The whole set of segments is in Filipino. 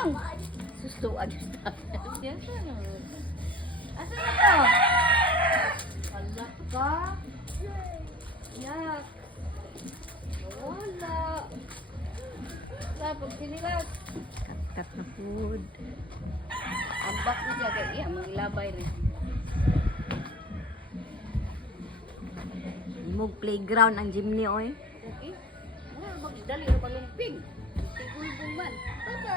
Dong! Susto, agad yan siya no. Asa na to? Wala ka? Yak. Wala. Wala, pag sinilas. Kat na food. Ambak na siya kaya iya, mangilabay rin. Imong playground ang gymni oy. Okay? Wala, magdali na palumping. Tigulbong man. Tada!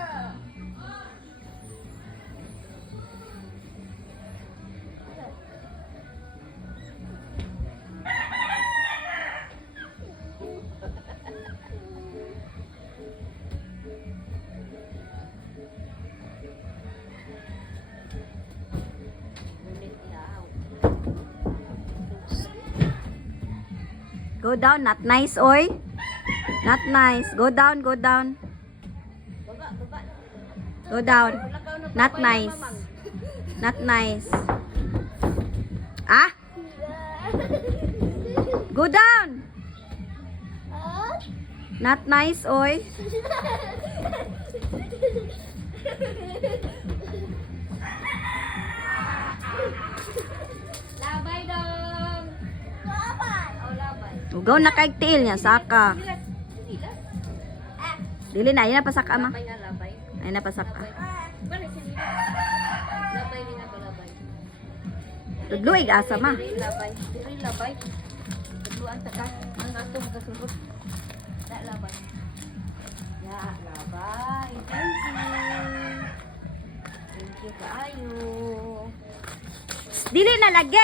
Go down, not nice oy. Not nice. Go down, go down. Baba, baba. Go down. Lakaw na Not babay na nice. mamang. Not nice. Ah? Go down. Not nice oy. Labay dong. Labay. Oh, labay. Ugaw na kay tiil niya saka. Sinilas. Sinilas. Dili na ina pasaka ma. Labay nga, labay. Ay na pasaka. Labay. Balik sinilas. Labay rin ako, labay. Tudluig asa ma. Diri labay. Diri labay. Tudluan ta ka. Ang atong kasulod. Da labay. Ya, labay. Thank you. Thank you kaayo. Dili na lagi.